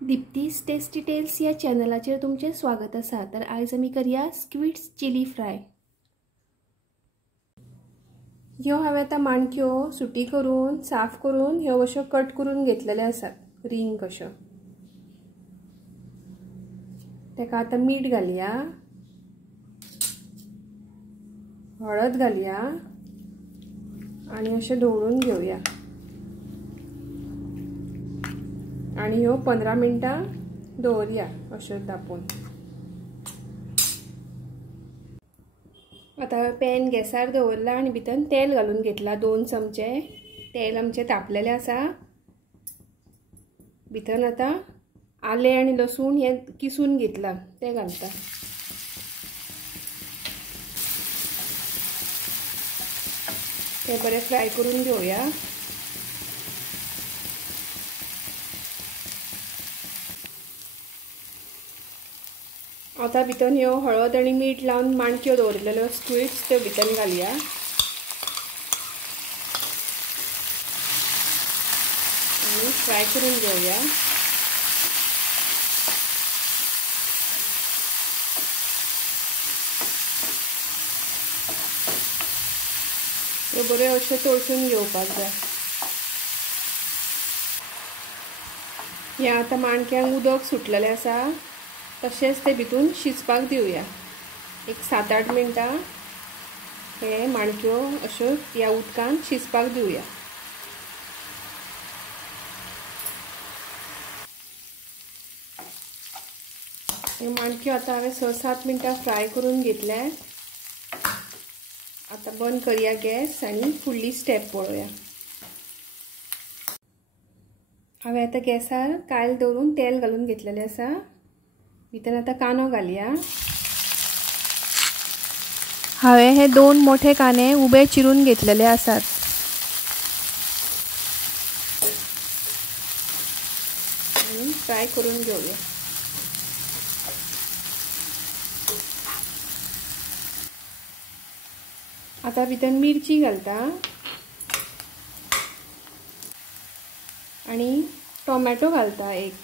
दीप्तीज tasty tails या चॅनलाचेर तुमचे स्वागत आसा। तर आयज आमी करया स्क्विड्स चिली फ्राय। ह्यो हांवें आतां माणक्यो सुटी करून साफ करून ह्यो अश्यो कट करून घेतलेले आसात रिंग कश्यो। तेका आतां मीठ घालया, हळद घालया आनी अशें धवळून घेवया आणि ह्यो 15 मिनटां दवरया अश्यो तापोवन। आता पॅन गॅसार दवरला आणि भितर तेल घालून घेतला 2 चमचे। तेल आमचे तापलेले आसा। भितर आता आले आणि लसूण हे किसून घेतला ते घालता। ते बरे फ्राय करून घेवया। आता भितर ह्यो हळद आणि मीठ लावून माणक्यो दवरलेल्यो स्क्विड्स त्यो भितर घालया आणि फ्राय करून घेवया। त्यो बरे अशें तळसून घेवपाक जाय। ह्या आता माणक्यांक उदक सुटलेलें आसा तशेंच ते भितून शिजपाक दिवया। एक 7-8 मिनटां हे माणक्यो अश्यो ह्या उदकान शिजपाक दिवया। हे माणक्यो आता हांवें 6-7 मिनटां फ्राय करून घेतले। आता बंद करया गॅस आणि फुडली स्टेप पळोवया। हांवें आता गॅसार कायल दवरून तेल घालून घेतलेलें आसा। भितर आता कांदो घालया। हांवें हे 2 मोठे कांदे उबे चिरून घेतलेले आसात। आणि फ्राय करून घेवया। आता भितर मिरची घालता आणि टोमॅटो घालता एक।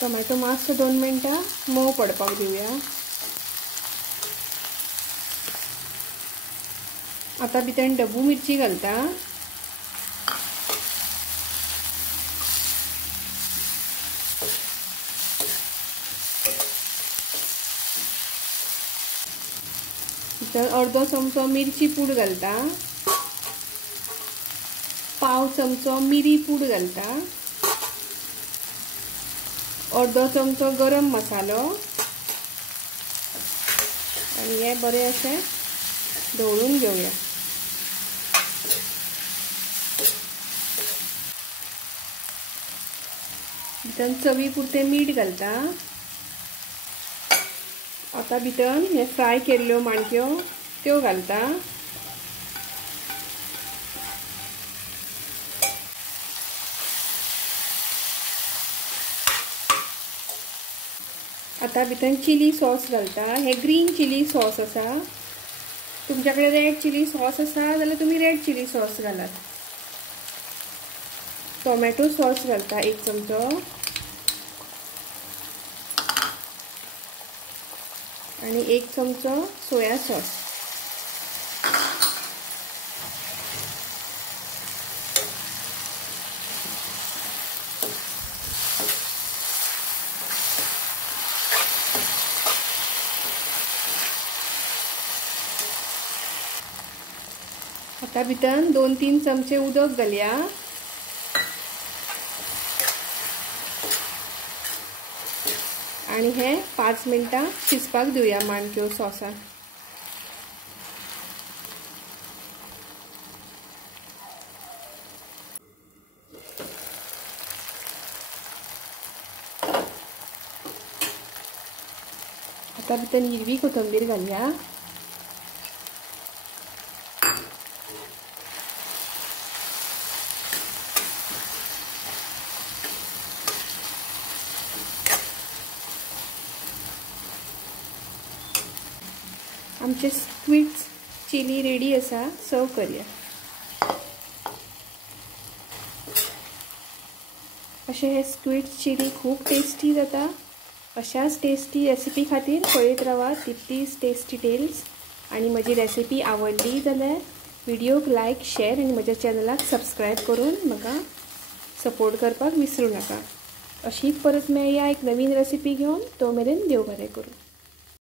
टोमॅटो मातसो 2 मिनटां मोव पडपाक दिवया। आता भितर ढबू मिरची घालता भितर अर्धो चमचो मिरची पूड घालता, पाव चमचो मिरी पूड घालता, अर्धो चमचो गरम मसालो आणि हे बरे अशें ढवळून घेवया। भितर चवी पुरते मीठ घालता। आता भितर हे फ्राय केल्ल्यो माणक्यो त्यो घालता। आता भितर चिली सॉस घालता। हे ग्रीन चिली सॉस आसा। तुमच्याकडे रेड चिली सॉस आसा जाल्यार तुम्ही रेड चिली सॉस घालात। टोमॅटो सॉस घालता 1 चमचो आणि 1 चमचो सोया सॉस। आता भितर 2-3 चमचे उदक घालया आणि हे 5 मिनटां शिजपाक दिवया माणक्यो सॉसान। आता भितर हिरवी कोथिंबीर घालया। आमचे स्क्विड्स चिली रेडी आसा, सर्व करूया। अशें हे स्क्विड्स चिली खूब टेस्टी जाता। अशाच टेस्टी रेसिपी खातीर पळयत रावा दिप्तीज टेस्टी टेल्स। आणि म्हजी रेसिपी आवडली जाल्यार व्हिडिओक लायक, शेअर आणि म्हज्या चॅनलाक सबस्क्रायब करून म्हाका सपोर्ट करपाक विसरूं नाका। अशीच परत मेळया एक नवीन रेसिपी घेवन, तो मेरेन देव बरें करूं।